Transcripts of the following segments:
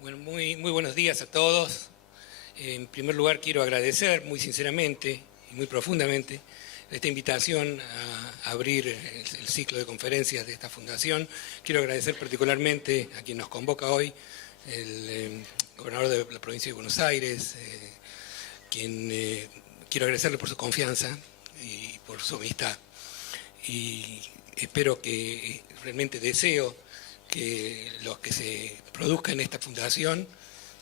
Bueno, muy buenos días a todos. En primer lugar, quiero agradecer muy sinceramente y muy profundamente esta invitación a abrir el ciclo de conferencias de esta fundación. Quiero agradecer particularmente a quien nos convoca hoy, el gobernador de la provincia de Buenos Aires, quiero agradecerle por su confianza y por su amistad. Y espero que, realmente deseo que lo que se produzca en esta fundación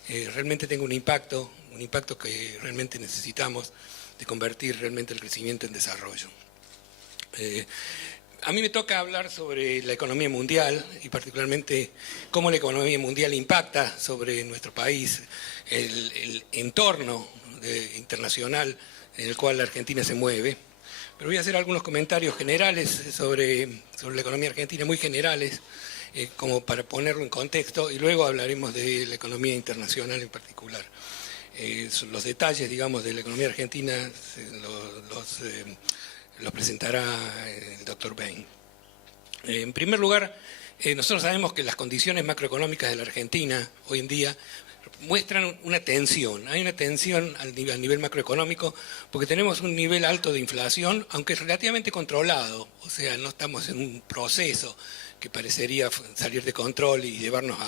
realmente tenga un impacto que realmente necesitamos de convertir realmente el crecimiento en desarrollo. A mí me toca hablar sobre la economía mundial y particularmente cómo la economía mundial impacta sobre nuestro país, el entorno internacional en el cual la Argentina se mueve. Pero voy a hacer algunos comentarios generales sobre la economía argentina, muy generales, como para ponerlo en contexto, y luego hablaremos de la economía internacional en particular. Los detalles, digamos, de la economía argentina los presentará el doctor Bain. En primer lugar, nosotros sabemos que las condiciones macroeconómicas de la Argentina hoy en día muestran una tensión. Hay una tensión a nivel macroeconómico porque tenemos un nivel alto de inflación, aunque es relativamente controlado, o sea, no estamos en un proceso que parecería salir de control y llevarnos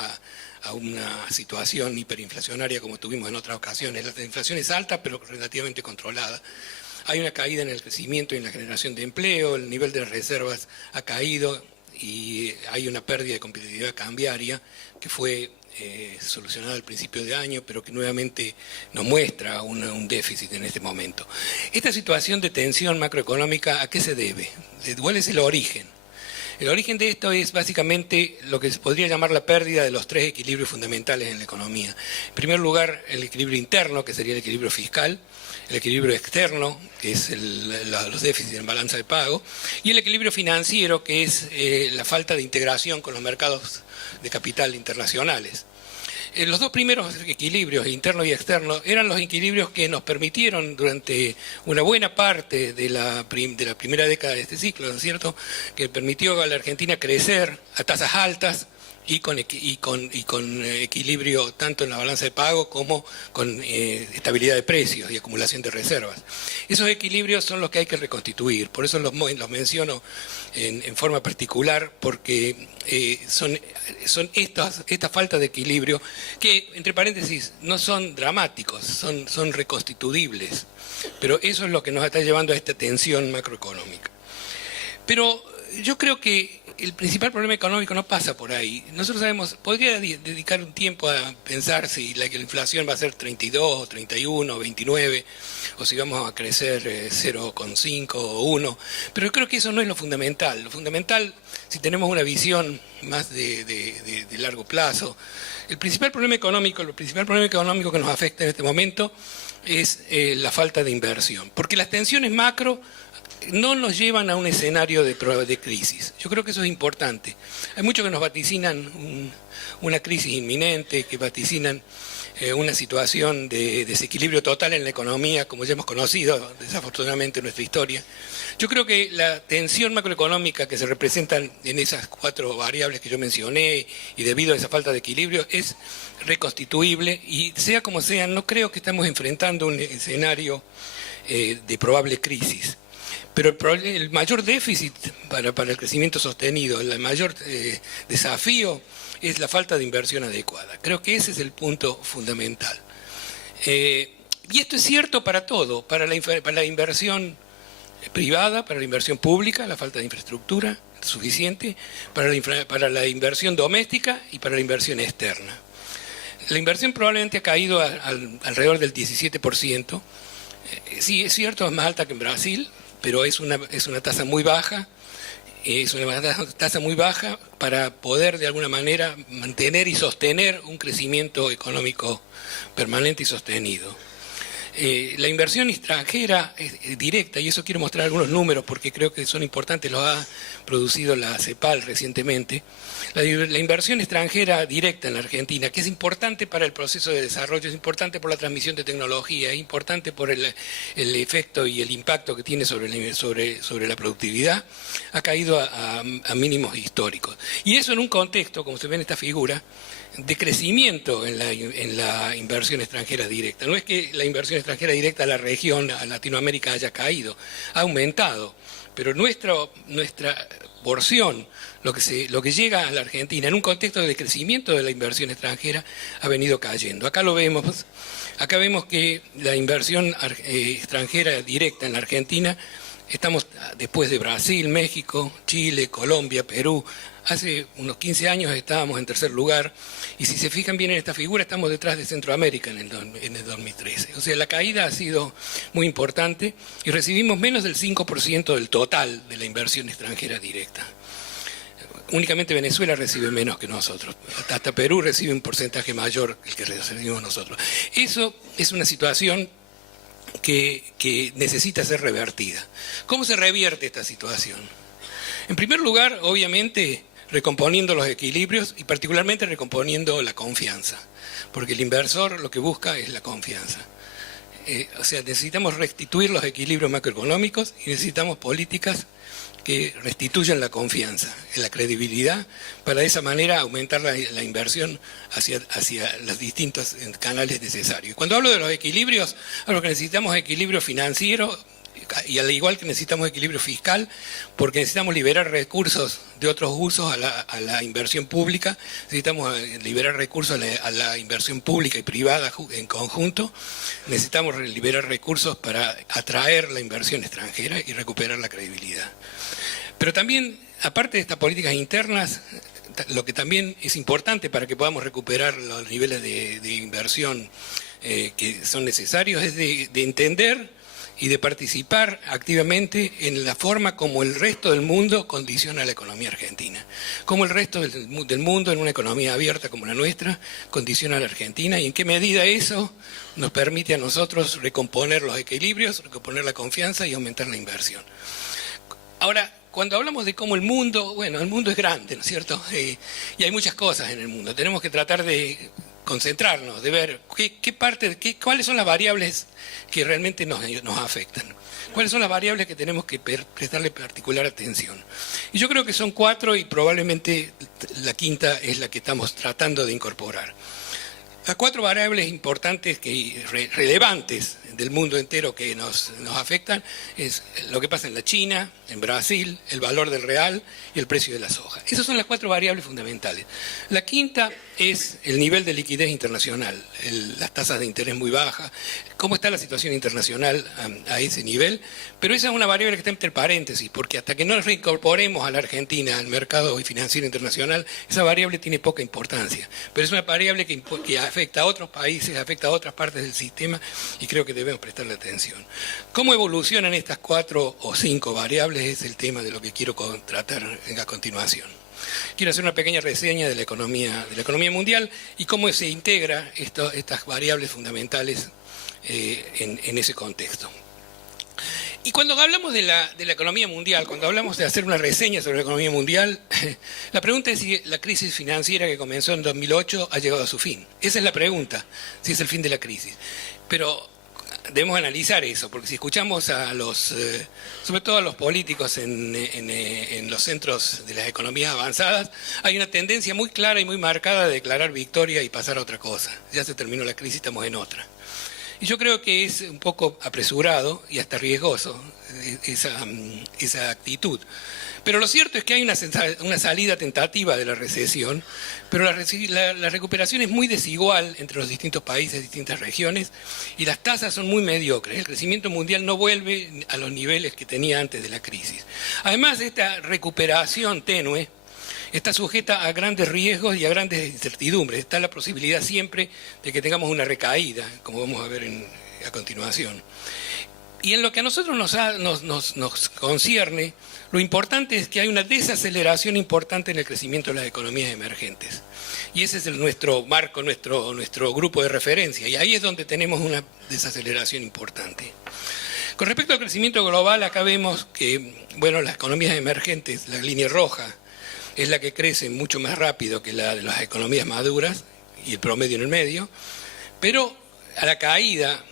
a una situación hiperinflacionaria como tuvimos en otras ocasiones. La inflación es alta, pero relativamente controlada. Hay una caída en el crecimiento y en la generación de empleo, el nivel de las reservas ha caído y hay una pérdida de competitividad cambiaria que fue solucionada al principio de año, pero que nuevamente nos muestra un déficit en este momento. Esta situación de tensión macroeconómica, ¿a qué se debe? ¿Cuál es el origen? El origen de esto es básicamente lo que se podría llamar la pérdida de los tres equilibrios fundamentales en la economía. En primer lugar, el equilibrio interno, que sería el equilibrio fiscal, el equilibrio externo, que es los déficits en balanza de pago, y el equilibrio financiero, que es la falta de integración con los mercados de capital internacionales. Los dos primeros equilibrios, interno y externo, eran los equilibrios que nos permitieron durante una buena parte de la primera década de este ciclo, ¿no es cierto?, que permitió a la Argentina crecer a tasas altas y con equilibrio tanto en la balanza de pago como con estabilidad de precios y acumulación de reservas. Esos equilibrios son los que hay que reconstituir, por eso los menciono en forma particular, porque son esta falta de equilibrio que, entre paréntesis, no son dramáticos, son reconstituibles, pero eso es lo que nos está llevando a esta tensión macroeconómica. Pero yo creo que el principal problema económico no pasa por ahí. Nosotros sabemos, podría dedicar un tiempo a pensar si la inflación va a ser 32, 31, 29, o si vamos a crecer 0,5 o 1, pero yo creo que eso no es lo fundamental. Lo fundamental, si tenemos una visión más de largo plazo, el principal problema económico que nos afecta en este momento es la falta de inversión, porque las tensiones macro no nos llevan a un escenario de crisis. Yo creo que eso es importante. Hay muchos que nos vaticinan una crisis inminente, que vaticinan una situación de desequilibrio total en la economía, como ya hemos conocido desafortunadamente en nuestra historia. Yo creo que la tensión macroeconómica que se representa en esas cuatro variables que yo mencioné y debido a esa falta de equilibrio es reconstituible y sea como sea, no creo que estamos enfrentando un escenario de probable crisis. Pero el mayor déficit para el crecimiento sostenido, el mayor desafío es la falta de inversión adecuada. Creo que ese es el punto fundamental. Y esto es cierto para todo, para la inversión privada, para la inversión pública, la falta de infraestructura suficiente, para la inversión doméstica y para la inversión externa. La inversión probablemente ha caído alrededor del 17%. Sí, es cierto, es más alta que en Brasil, pero es una tasa muy baja, para poder de alguna manera mantener y sostener un crecimiento económico permanente y sostenido. La inversión extranjera directa, y eso quiero mostrar algunos números porque creo que son importantes, los ha producido la CEPAL recientemente. La inversión extranjera directa en la Argentina, que es importante para el proceso de desarrollo, es importante por la transmisión de tecnología, es importante por el efecto y el impacto que tiene sobre la productividad, ha caído a mínimos históricos. Y eso en un contexto, como se ve en esta figura, de crecimiento en la inversión extranjera directa. No es que la inversión extranjera directa a la región, a Latinoamérica, haya caído, ha aumentado, pero nuestra porción, lo que llega a la Argentina en un contexto de crecimiento de la inversión extranjera, ha venido cayendo. Acá lo vemos, acá vemos que la inversión extranjera directa en la Argentina, estamos después de Brasil, México, Chile, Colombia, Perú. Hace unos 15 años estábamos en tercer lugar y si se fijan bien en esta figura estamos detrás de Centroamérica en el 2013. O sea, la caída ha sido muy importante y recibimos menos del 5% del total de la inversión extranjera directa. Únicamente Venezuela recibe menos que nosotros. Hasta Perú recibe un porcentaje mayor que el que recibimos nosotros. Eso es una situación que necesita ser revertida. ¿Cómo se revierte esta situación? En primer lugar, obviamente, recomponiendo los equilibrios y particularmente recomponiendo la confianza, porque el inversor lo que busca es la confianza. O sea, necesitamos restituir los equilibrios macroeconómicos y necesitamos políticas que restituyan la confianza, la credibilidad, para de esa manera aumentar la inversión hacia los distintos canales necesarios. Cuando hablo de los equilibrios, hablo que necesitamos equilibrio financiero, y al igual que necesitamos equilibrio fiscal, porque necesitamos liberar recursos de otros usos a la inversión pública, necesitamos liberar recursos a la inversión pública y privada en conjunto, necesitamos liberar recursos para atraer la inversión extranjera y recuperar la credibilidad. Pero también, aparte de estas políticas internas, lo que también es importante para que podamos recuperar los niveles de inversión que son necesarios es de entender y de participar activamente en la forma como el resto del mundo condiciona la economía argentina. Como el resto del mundo, en una economía abierta como la nuestra, condiciona a la Argentina y en qué medida eso nos permite a nosotros recomponer los equilibrios, recomponer la confianza y aumentar la inversión. Ahora, cuando hablamos de cómo el mundo, bueno, el mundo es grande, ¿no es cierto? Y hay muchas cosas en el mundo. Tenemos que tratar de concentrarnos, de ver cuáles son las variables que realmente nos afectan. ¿Cuáles son las variables que tenemos que prestarle particular atención? Y yo creo que son 4 y probablemente la quinta es la que estamos tratando de incorporar. Las 4 variables importantes, relevantes del mundo entero que nos afectan, es lo que pasa en la China, en Brasil, el valor del real y el precio de la soja. Esas son las 4 variables fundamentales. La quinta es el nivel de liquidez internacional, las tasas de interés muy bajas, cómo está la situación internacional a ese nivel, pero esa es una variable que está entre paréntesis, porque hasta que no reincorporemos a la Argentina al mercado financiero internacional, esa variable tiene poca importancia, pero es una variable que afecta a otros países, afecta a otras partes del sistema y creo que debemos prestarle atención. ¿Cómo evolucionan estas 4 o 5 variables? Es el tema de lo que quiero tratar a continuación. Quiero hacer una pequeña reseña de la economía mundial y cómo se integra estas variables fundamentales en ese contexto. Y cuando hablamos de la economía mundial, cuando hablamos de hacer una reseña sobre la economía mundial, la pregunta es si la crisis financiera que comenzó en 2008 ha llegado a su fin. Esa es la pregunta, si es el fin de la crisis. Pero debemos analizar eso, porque si escuchamos sobre todo a los políticos en los centros de las economías avanzadas, hay una tendencia muy clara y muy marcada de declarar victoria y pasar a otra cosa. Ya se terminó la crisis, estamos en otra. Y yo creo que es un poco apresurado y hasta riesgoso esa actitud. Pero lo cierto es que hay una salida tentativa de la recesión, pero la recuperación es muy desigual entre los distintos países, distintas regiones, y las tasas son muy mediocres. El crecimiento mundial no vuelve a los niveles que tenía antes de la crisis. Además, esta recuperación tenue está sujeta a grandes riesgos y a grandes incertidumbres. Está la posibilidad siempre de que tengamos una recaída, como vamos a ver a continuación. Y en lo que a nosotros nos concierne, lo importante es que hay una desaceleración importante en el crecimiento de las economías emergentes. Y ese es nuestro marco, nuestro grupo de referencia. Y ahí es donde tenemos una desaceleración importante. Con respecto al crecimiento global, acá vemos que, bueno, las economías emergentes, la línea roja, es la que crece mucho más rápido que la de las economías maduras y el promedio en el medio, pero a la caída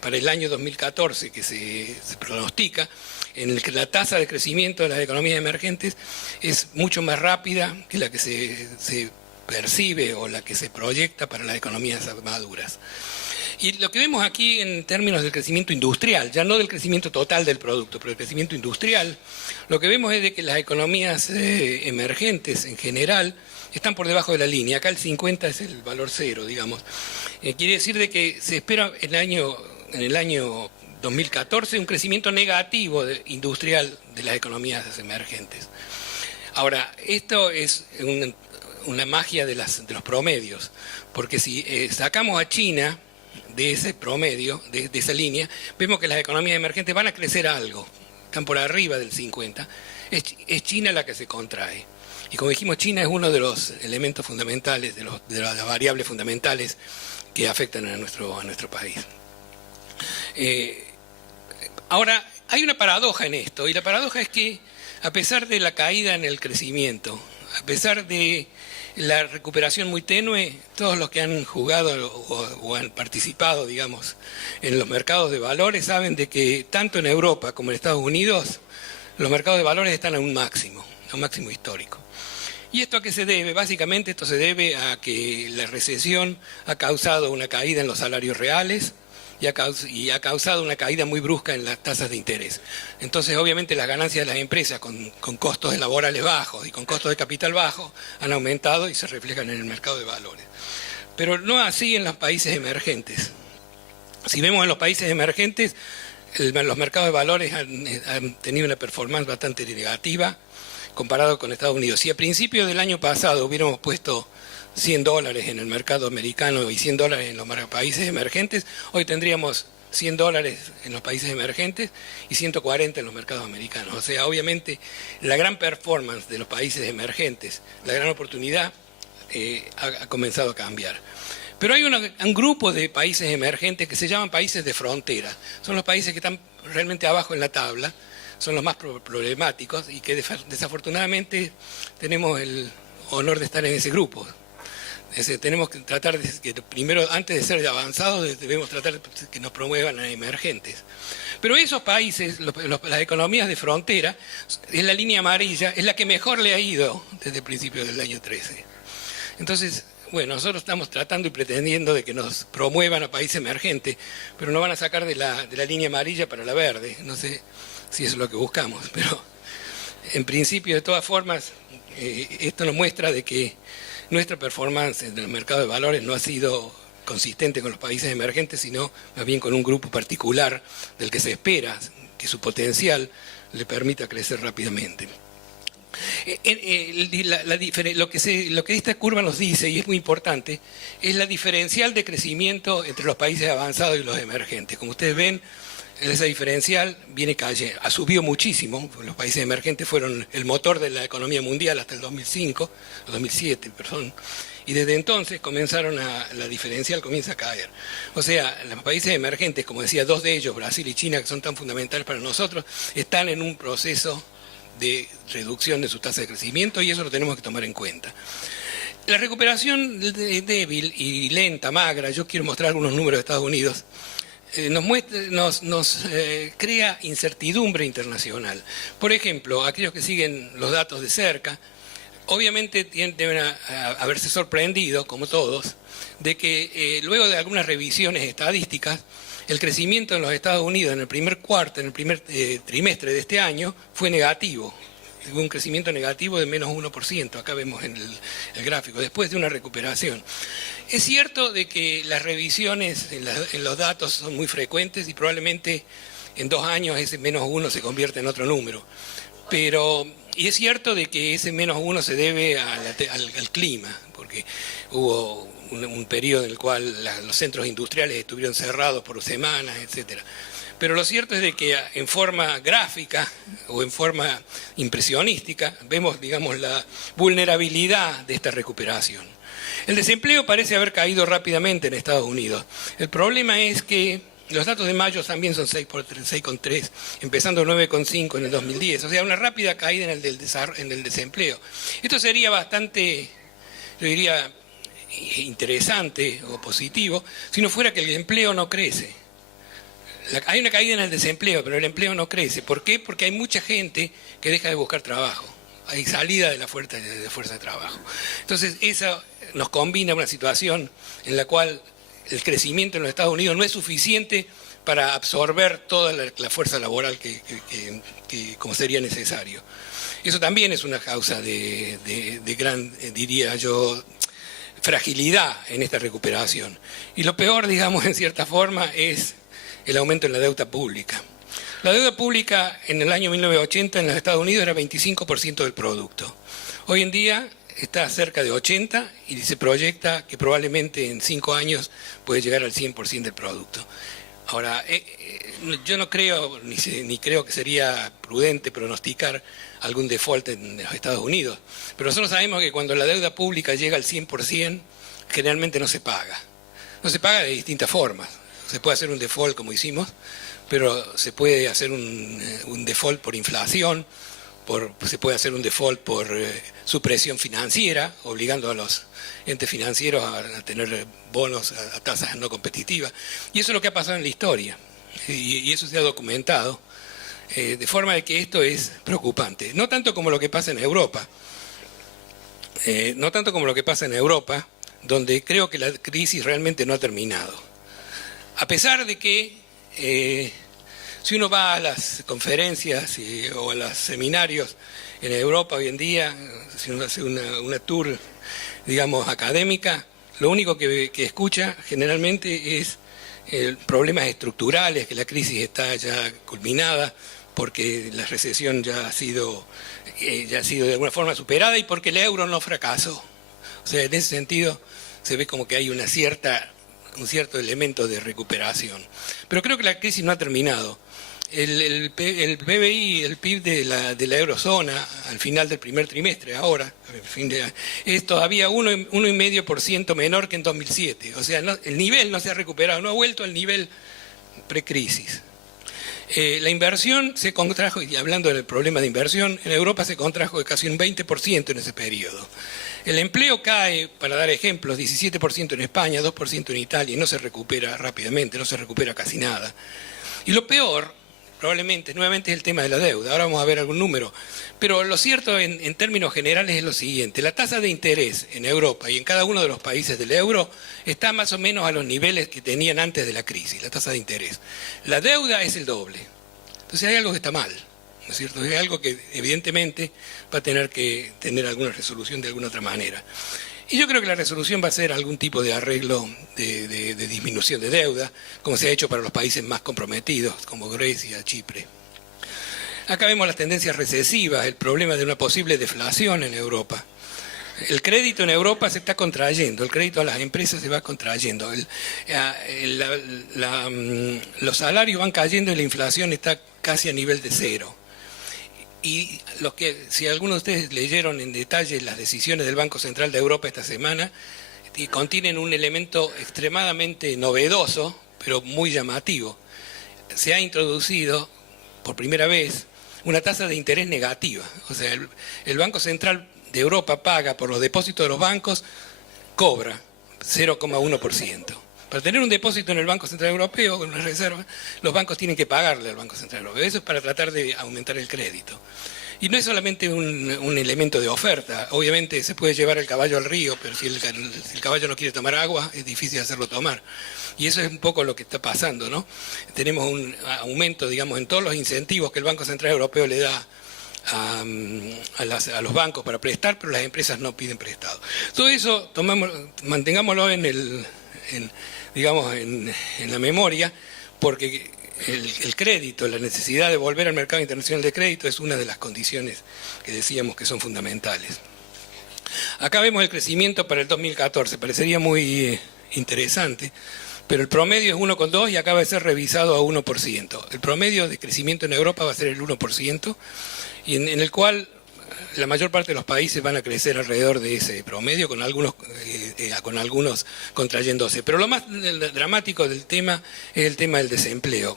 para el año 2014 que se pronostica, en el que la tasa de crecimiento de las economías emergentes es mucho más rápida que la que se percibe o la que se proyecta para las economías maduras. Y lo que vemos aquí en términos del crecimiento industrial, ya no del crecimiento total del producto, pero del crecimiento industrial, lo que vemos es de que las economías emergentes en general están por debajo de la línea. Acá el 50 es el valor cero, digamos. Quiere decir de que se espera en el año 2014 un crecimiento negativo industrial de las economías emergentes. Ahora, esto es una magia de los promedios, porque si sacamos a China de ese promedio, de esa línea, vemos que las economías emergentes van a crecer algo, están por arriba del 50, es China la que se contrae. Y como dijimos, China es uno de los elementos fundamentales, de las variables fundamentales que afectan a nuestro país. Ahora, hay una paradoja en esto, y la paradoja es que a pesar de la caída en el crecimiento, a pesar de la recuperación muy tenue, todos los que han jugado o han participado, digamos, en los mercados de valores saben de que tanto en Europa como en Estados Unidos los mercados de valores están a un máximo histórico. ¿Y esto a qué se debe? Básicamente esto se debe a que la recesión ha causado una caída en los salarios reales y ha causado una caída muy brusca en las tasas de interés. Entonces, obviamente, las ganancias de las empresas con costos laborales bajos y con costos de capital bajos han aumentado y se reflejan en el mercado de valores. Pero no así en los países emergentes. Si vemos en los países emergentes, los mercados de valores han tenido una performance bastante negativa comparado con Estados Unidos. Si a principios del año pasado hubiéramos puesto $100 en el mercado americano y $100 en los países emergentes, hoy tendríamos $100 en los países emergentes y 140 en los mercados americanos. O sea, obviamente, la gran performance de los países emergentes, la gran oportunidad, ha comenzado a cambiar. Pero hay un grupo de países emergentes que se llaman países de frontera. Son los países que están realmente abajo en la tabla, son los más problemáticos y que desafortunadamente tenemos el honor de estar en ese grupo. Tenemos que tratar de que primero, antes de ser avanzados, debemos tratar de que nos promuevan a emergentes. Pero esos países, las economías de frontera, es la línea amarilla, es la que mejor le ha ido desde el principio del año 13. Entonces, bueno, nosotros estamos tratando y pretendiendo de que nos promuevan a países emergentes, pero nos van a sacar de la línea amarilla para la verde. No sé si eso es lo que buscamos, pero en principio, de todas formas, esto nos muestra de que nuestra performance en el mercado de valores no ha sido consistente con los países emergentes, sino más bien con un grupo particular del que se espera que su potencial le permita crecer rápidamente. Lo que esta curva nos dice, y es muy importante, es la diferencial de crecimiento entre los países avanzados y los emergentes. Como ustedes ven, esa diferencial viene cayendo, ha subido muchísimo. Los países emergentes fueron el motor de la economía mundial hasta el 2007, y desde entonces la diferencial comienza a caer. O sea, los países emergentes, como decía, dos de ellos, Brasil y China, que son tan fundamentales para nosotros, están en un proceso de reducción de su tasa de crecimiento y eso lo tenemos que tomar en cuenta. La recuperación débil y lenta, magra, yo quiero mostrar algunos números de Estados Unidos, nos crea incertidumbre internacional. Por ejemplo, aquellos que siguen los datos de cerca, obviamente deben haberse sorprendido, como todos, de que luego de algunas revisiones estadísticas, el crecimiento en los Estados Unidos en el primer trimestre de este año fue negativo. Hubo un crecimiento negativo de menos 1%, acá vemos en el gráfico, después de una recuperación. Es cierto de que las revisiones en los datos son muy frecuentes y probablemente en 2 años ese menos 1 se convierte en otro número. Y es cierto de que ese -1 se debe al clima, porque hubo un periodo en el cual los centros industriales estuvieron cerrados por semanas, etcétera. Pero lo cierto es de que en forma gráfica o en forma impresionística vemos, digamos, la vulnerabilidad de esta recuperación. El desempleo parece haber caído rápidamente en Estados Unidos. El problema es que los datos de mayo también son 6,3, empezando 9,5 en el 2010. O sea, una rápida caída en el desempleo. Esto sería bastante, yo diría, interesante o positivo, si no fuera que el empleo no crece. Hay una caída en el desempleo, pero el empleo no crece. ¿Por qué? Porque hay mucha gente que deja de buscar trabajo. Hay salida de la fuerza de trabajo. Entonces, eso nos combina una situación en la cual el crecimiento en los Estados Unidos no es suficiente para absorber toda la fuerza laboral que como sería necesario. Eso también es una causa de gran, diría yo, fragilidad en esta recuperación. Y lo peor, digamos, en cierta forma, es el aumento en la deuda pública. La deuda pública en el año 1980 en los Estados Unidos era 25% del producto. Hoy en día está cerca de 80% y se proyecta que probablemente en 5 años puede llegar al 100% del producto. Ahora, yo no creo, ni creo que sería prudente pronosticar algún default en los Estados Unidos, pero nosotros sabemos que cuando la deuda pública llega al 100%, generalmente no se paga. No se paga de distintas formas. Se puede hacer un default como hicimos, pero se puede hacer un default por inflación, se puede hacer un default por supresión financiera, obligando a los entes financieros a tener bonos a tasas no competitivas. Y eso es lo que ha pasado en la historia, y eso se ha documentado, de forma de que esto es preocupante. No tanto como lo que pasa en Europa, donde creo que la crisis realmente no ha terminado. A pesar de que si uno va a las conferencias o a los seminarios en Europa hoy en día, si uno hace una tour, digamos, académica, lo único que escucha generalmente es problemas estructurales, que la crisis está ya culminada, porque la recesión ya ha sido de alguna forma superada y porque el euro no fracasó. O sea, en ese sentido se ve como que hay un cierto elemento de recuperación. Pero creo que la crisis no ha terminado. El PBI, el PIB de la eurozona, al final del primer trimestre, ahora, es todavía 1,5% menor que en 2007. O sea, el nivel no se ha recuperado, no ha vuelto al nivel precrisis. La inversión se contrajo, y hablando del problema de inversión, en Europa se contrajo de casi un 20% en ese periodo. El empleo cae, para dar ejemplos, 17% en España, 2% en Italia, y no se recupera rápidamente, no se recupera casi nada. Y lo peor, probablemente, nuevamente es el tema de la deuda. Ahora vamos a ver algún número. Pero lo cierto en términos generales es lo siguiente. La tasa de interés en Europa y en cada uno de los países del euro está más o menos a los niveles que tenían antes de la crisis, la tasa de interés. La deuda es el doble. Entonces hay algo que está mal, ¿no es cierto? Es algo que evidentemente va a tener que tener alguna resolución de alguna otra manera. Y yo creo que la resolución va a ser algún tipo de arreglo de disminución de deuda, como se ha hecho para los países más comprometidos, como Grecia, Chipre. Acá vemos las tendencias recesivas, el problema de una posible deflación en Europa. El crédito en Europa se está contrayendo, el crédito a las empresas se va contrayendo. Los salarios van cayendo y la inflación está casi a nivel de cero. Y si algunos de ustedes leyeron en detalle las decisiones del Banco Central de Europa esta semana, contienen un elemento extremadamente novedoso, pero muy llamativo. Se ha introducido por primera vez una tasa de interés negativa. O sea, el Banco Central de Europa paga por los depósitos de los bancos, cobra 0,1%. Para tener un depósito en el Banco Central Europeo, en una reserva, los bancos tienen que pagarle al Banco Central Europeo. Eso es para tratar de aumentar el crédito. Y no es solamente un elemento de oferta. Obviamente se puede llevar el caballo al río, pero si el caballo no quiere tomar agua, es difícil hacerlo tomar. Y eso es un poco lo que está pasando, ¿no? Tenemos un aumento, digamos, en todos los incentivos que el Banco Central Europeo le da a los bancos para prestar, pero las empresas no piden prestado. Todo eso mantengámoslo en la memoria, porque el crédito, la necesidad de volver al mercado internacional de crédito es una de las condiciones que decíamos que son fundamentales. Acá vemos el crecimiento para el 2014, parecería muy interesante, pero el promedio es 1,2 y acaba de ser revisado a 1%. El promedio de crecimiento en Europa va a ser el 1%, y en el cual la mayor parte de los países van a crecer alrededor de ese promedio, con algunos contrayéndose. Pero lo más dramático del tema es el tema del desempleo.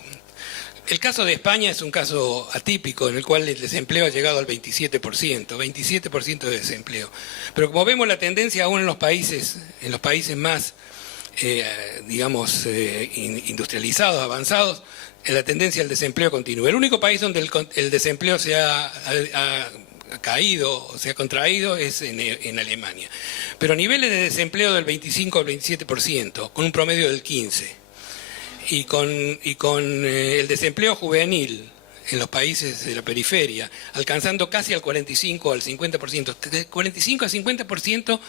El caso de España es un caso atípico en el cual el desempleo ha llegado al 27% de desempleo. Pero como vemos la tendencia aún en los países más, digamos, industrializados, avanzados, la tendencia al desempleo continúa. El único país donde el desempleo se ha caído o se ha contraído es en Alemania. Pero niveles de desempleo del 25 al 27%, con un promedio del 15%. Y con el desempleo juvenil en los países de la periferia, alcanzando casi al 45 al 50%. De 45 al 50%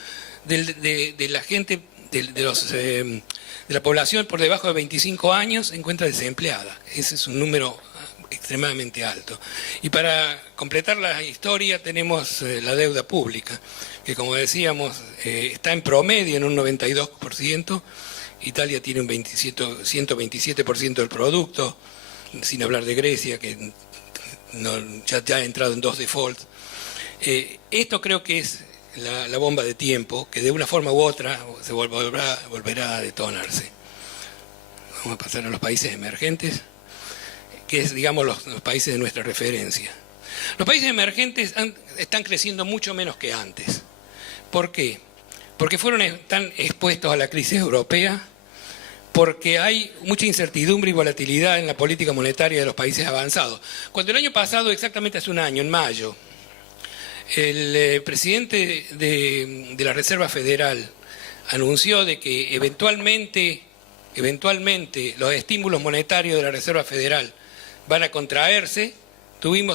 de la gente, de la población por debajo de 25 años se encuentra desempleada. Ese es un número extremadamente alto. Y para completar la historia tenemos la deuda pública, que como decíamos está en promedio en un 92%, Italia tiene un 127% del producto, sin hablar de Grecia, que ya ha entrado en 2 defaults. Esto creo que es la bomba de tiempo, que de una forma u otra se volverá a detonarse. Vamos a pasar a los países emergentes, que es, digamos, los países de nuestra referencia. Los países emergentes están creciendo mucho menos que antes. ¿Por qué? Porque están expuestos a la crisis europea, porque hay mucha incertidumbre y volatilidad en la política monetaria de los países avanzados. Cuando el año pasado, exactamente hace un año, en mayo, el presidente de la Reserva Federal anunció de que eventualmente los estímulos monetarios de la Reserva Federal van a contraerse,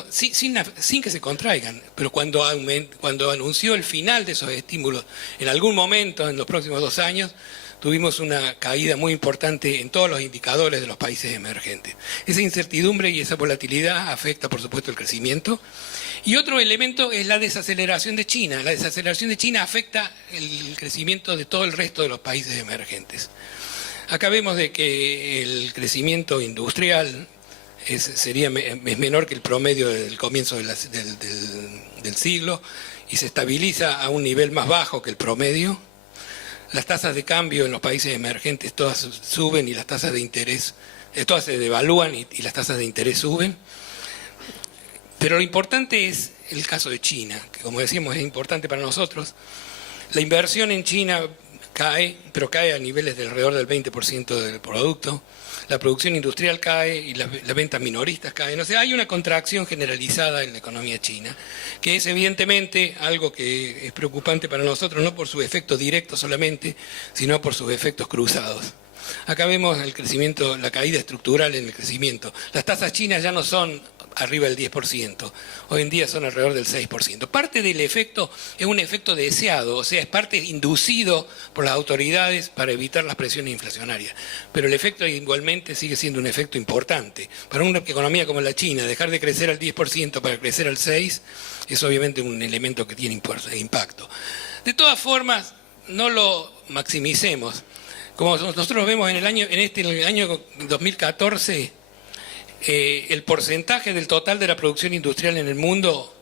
sin que se contraigan, pero cuando anunció el final de esos estímulos, en algún momento en los próximos 2 años, tuvimos una caída muy importante en todos los indicadores de los países emergentes. Esa incertidumbre y esa volatilidad afecta, por supuesto, el crecimiento. Y otro elemento es la desaceleración de China. La desaceleración de China afecta el crecimiento de todo el resto de los países emergentes. Acá vemos de que el crecimiento industrial es menor que el promedio del comienzo del siglo y se estabiliza a un nivel más bajo que el promedio. Las tasas de cambio en los países emergentes todas suben y las tasas de interés, todas se devalúan y las tasas de interés suben. Pero lo importante es el caso de China, que como decíamos es importante para nosotros. La inversión en China cae, pero cae a niveles de alrededor del 20% del producto. La producción industrial cae y las ventas minoristas caen. O sea, hay una contracción generalizada en la economía china, que es evidentemente algo que es preocupante para nosotros, no por su efecto directo solamente, sino por sus efectos cruzados. Acá vemos el crecimiento, la caída estructural en el crecimiento. Las tasas chinas ya no son arriba del 10%, hoy en día son alrededor del 6%. Parte del efecto es un efecto deseado, o sea, es parte inducido por las autoridades para evitar las presiones inflacionarias. Pero el efecto igualmente sigue siendo un efecto importante. Para una economía como la China, dejar de crecer al 10% para crecer al 6% es obviamente un elemento que tiene impacto. De todas formas, no lo maximicemos. Como nosotros vemos en el año 2014, el porcentaje del total de la producción industrial en el mundo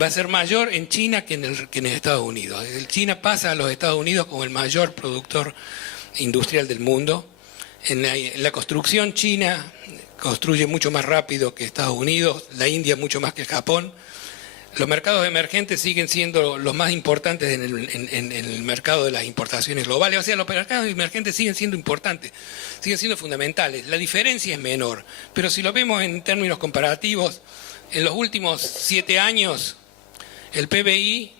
va a ser mayor en China que en Estados Unidos. China pasa a los Estados Unidos como el mayor productor industrial del mundo. En la construcción, China construye mucho más rápido que Estados Unidos, la India mucho más que el Japón. Los mercados emergentes siguen siendo los más importantes en el mercado de las importaciones globales. O sea, los mercados emergentes siguen siendo importantes, siguen siendo fundamentales. La diferencia es menor, pero si lo vemos en términos comparativos, en los últimos 7 años, el PBI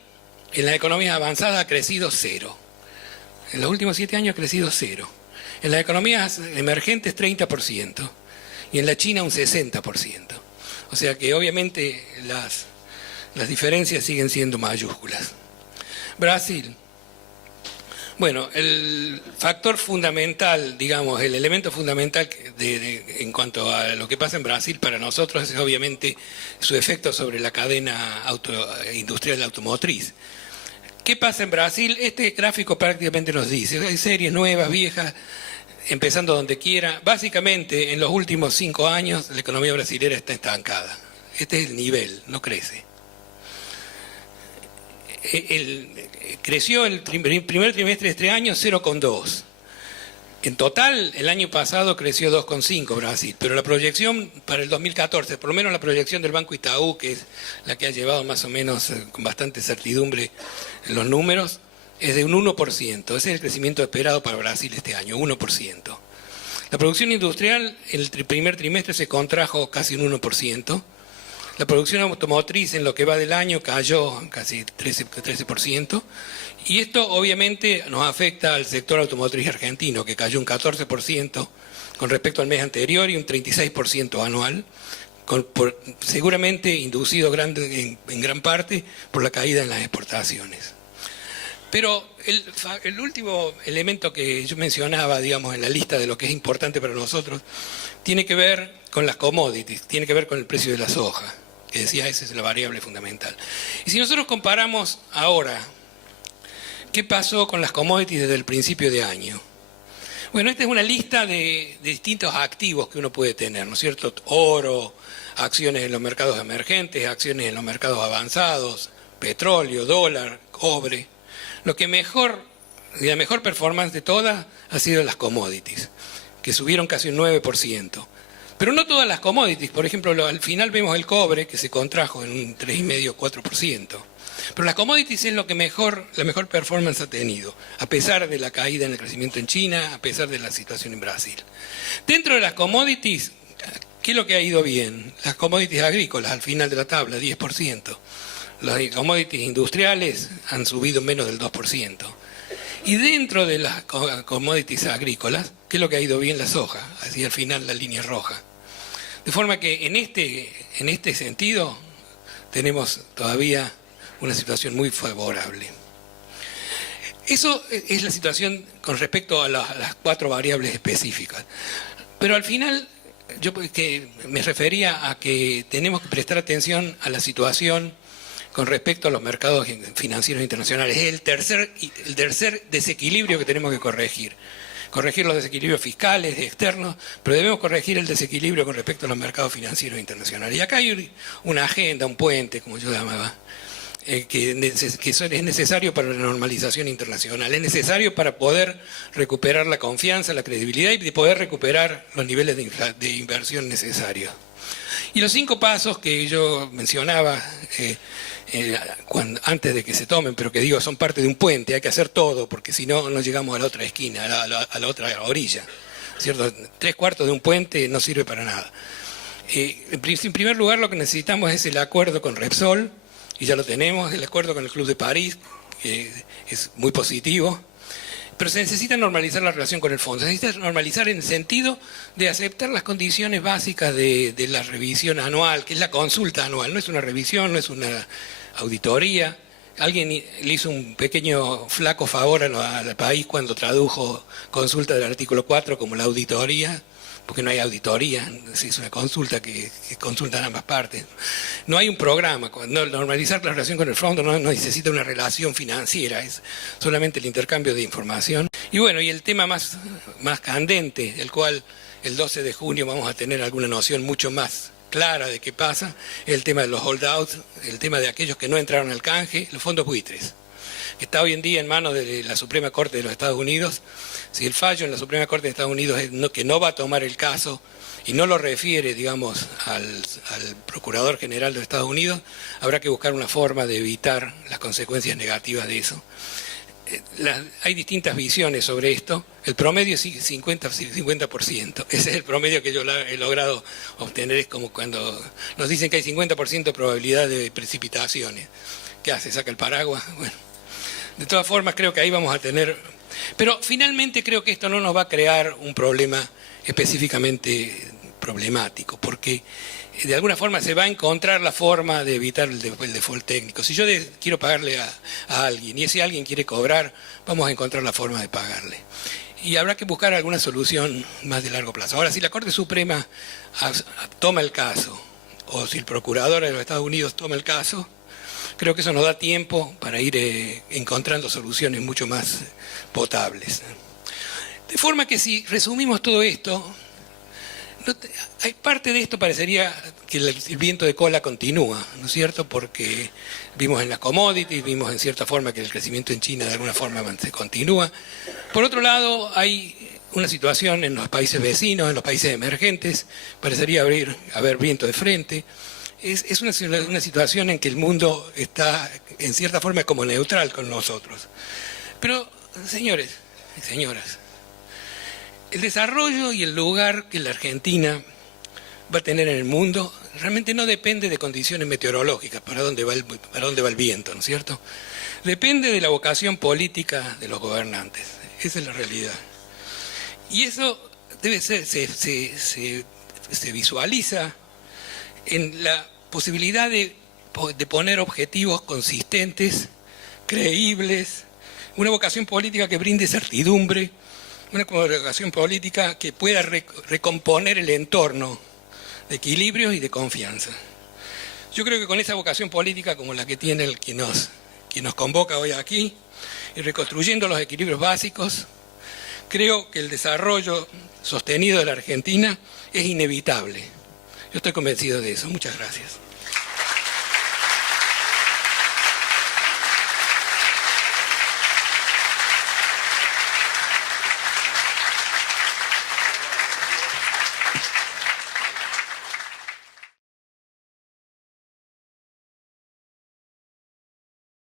en las economías avanzadas ha crecido 0. En los últimos 7 años ha crecido 0. En las economías emergentes 30% y en la China un 60%. O sea que obviamente las diferencias siguen siendo mayúsculas. Brasil. Bueno, el factor fundamental, digamos, el elemento fundamental en cuanto a lo que pasa en Brasil para nosotros es obviamente su efecto sobre la cadena industrial automotriz. ¿Qué pasa en Brasil? Este gráfico prácticamente nos dice, hay series nuevas, viejas, empezando donde quiera. Básicamente, en los últimos 5 años, la economía brasileña está estancada. Este es el nivel, no crece. Creció el primer trimestre de este año 0,2. En total, el año pasado creció 2,5 Brasil, pero la proyección para el 2014, por lo menos la proyección del Banco Itaú, que es la que ha llevado más o menos con bastante certidumbre en los números, es de un 1%. Ese es el crecimiento esperado para Brasil este año, 1%. La producción industrial en el primer trimestre se contrajo casi un 1%. La producción automotriz en lo que va del año cayó casi 13%, y esto obviamente nos afecta al sector automotriz argentino, que cayó un 14% con respecto al mes anterior y un 36% anual, seguramente inducido en gran parte por la caída en las exportaciones. Pero el último elemento que yo mencionaba, digamos, en la lista de lo que es importante para nosotros, tiene que ver con las commodities, tiene que ver con el precio de la soja, que decía, esa es la variable fundamental. Y si nosotros comparamos ahora, ¿qué pasó con las commodities desde el principio de año? Bueno, esta es una lista de distintos activos que uno puede tener, ¿no es cierto? Oro, acciones en los mercados emergentes, acciones en los mercados avanzados, petróleo, dólar, cobre. Lo que la mejor performance de todas ha sido las commodities, que subieron casi un 9%. Pero no todas las commodities, por ejemplo, al final vemos el cobre, que se contrajo en un 3,5-4%. Pero las commodities es la mejor performance ha tenido, a pesar de la caída en el crecimiento en China, a pesar de la situación en Brasil. Dentro de las commodities, ¿qué es lo que ha ido bien? Las commodities agrícolas, al final de la tabla, 10%. Las commodities industriales han subido menos del 2%. Y dentro de las commodities agrícolas, ¿qué es lo que ha ido bien? La soja, así al final la línea roja. De forma que en este sentido tenemos todavía una situación muy favorable. Eso es la situación con respecto a las 4 variables específicas. Pero al final, yo que me refería a que tenemos que prestar atención a la situación con respecto a los mercados financieros internacionales. Es el tercer desequilibrio que tenemos que corregir. Corregir los desequilibrios fiscales, externos, pero debemos corregir el desequilibrio con respecto a los mercados financieros internacionales. Y acá hay una agenda, un puente, como yo llamaba, que es necesario para la normalización internacional. Es necesario para poder recuperar la confianza, la credibilidad y poder recuperar los niveles de inversión necesarios. Y los 5 pasos que yo mencionaba antes de que se tomen, pero que digo son parte de un puente, hay que hacer todo, porque si no, no llegamos a la otra esquina, a la otra orilla, ¿cierto? 3/4 de un puente no sirve para nada. En primer lugar, lo que necesitamos es el acuerdo con Repsol, y ya lo tenemos, el acuerdo con el Club de París, que es muy positivo. Pero se necesita normalizar la relación con el fondo. Se necesita normalizar en el sentido de aceptar las condiciones básicas de la revisión anual, que es la consulta anual. No es una revisión, no es una auditoría. Alguien le hizo un pequeño flaco favor al país cuando tradujo consulta del artículo 4 como la auditoría, porque no hay auditoría, es una consulta que consultan ambas partes. No hay un programa. Normalizar la relación con el fondo no necesita una relación financiera, es solamente el intercambio de información. Y bueno, y el tema más candente, el cual el 12 de junio vamos a tener alguna noción mucho más clara de qué pasa, es el tema de los holdouts, el tema de aquellos que no entraron al canje, los fondos buitres, que está hoy en día en manos de la Suprema Corte de los Estados Unidos. Si el fallo en la Suprema Corte de Estados Unidos es que no va a tomar el caso y no lo refiere, digamos, al Procurador General de los Estados Unidos, habrá que buscar una forma de evitar las consecuencias negativas de eso. Hay distintas visiones sobre esto. El promedio es 50%. Ese es el promedio que yo he logrado obtener. Es como cuando nos dicen que hay 50% de probabilidad de precipitaciones. ¿Qué hace? ¿Saca el paraguas? Bueno, de todas formas creo que ahí vamos a tener... Pero finalmente creo que esto no nos va a crear un problema específicamente problemático, porque de alguna forma se va a encontrar la forma de evitar el default técnico. Si yo quiero pagarle a alguien y ese alguien quiere cobrar, vamos a encontrar la forma de pagarle. Y habrá que buscar alguna solución más de largo plazo. Ahora, si la Corte Suprema toma el caso, o si el procurador de los Estados Unidos toma el caso, creo que eso nos da tiempo para ir encontrando soluciones mucho más potables. De forma que si resumimos todo esto, hay parte de esto parecería que el viento de cola continúa, ¿no es cierto? Porque vimos en las commodities, vimos en cierta forma que el crecimiento en China de alguna forma se continúa. Por otro lado, hay una situación en los países vecinos, en los países emergentes, parecería haber viento de frente. Es una situación en que el mundo está en cierta forma como neutral con nosotros. Pero, señores y señoras, el desarrollo y el lugar que la Argentina va a tener en el mundo realmente no depende de condiciones meteorológicas, para dónde va el viento, ¿no es cierto? Depende de la vocación política de los gobernantes. Esa es la realidad. Y eso debe ser, se visualiza en la posibilidad de poner objetivos consistentes, creíbles, una vocación política que brinde certidumbre, una vocación política que pueda recomponer el entorno de equilibrios y de confianza. Yo creo que con esa vocación política como la que tiene el que nos convoca hoy aquí, y reconstruyendo los equilibrios básicos, creo que el desarrollo sostenido de la Argentina es inevitable. Yo estoy convencido de eso. Muchas gracias.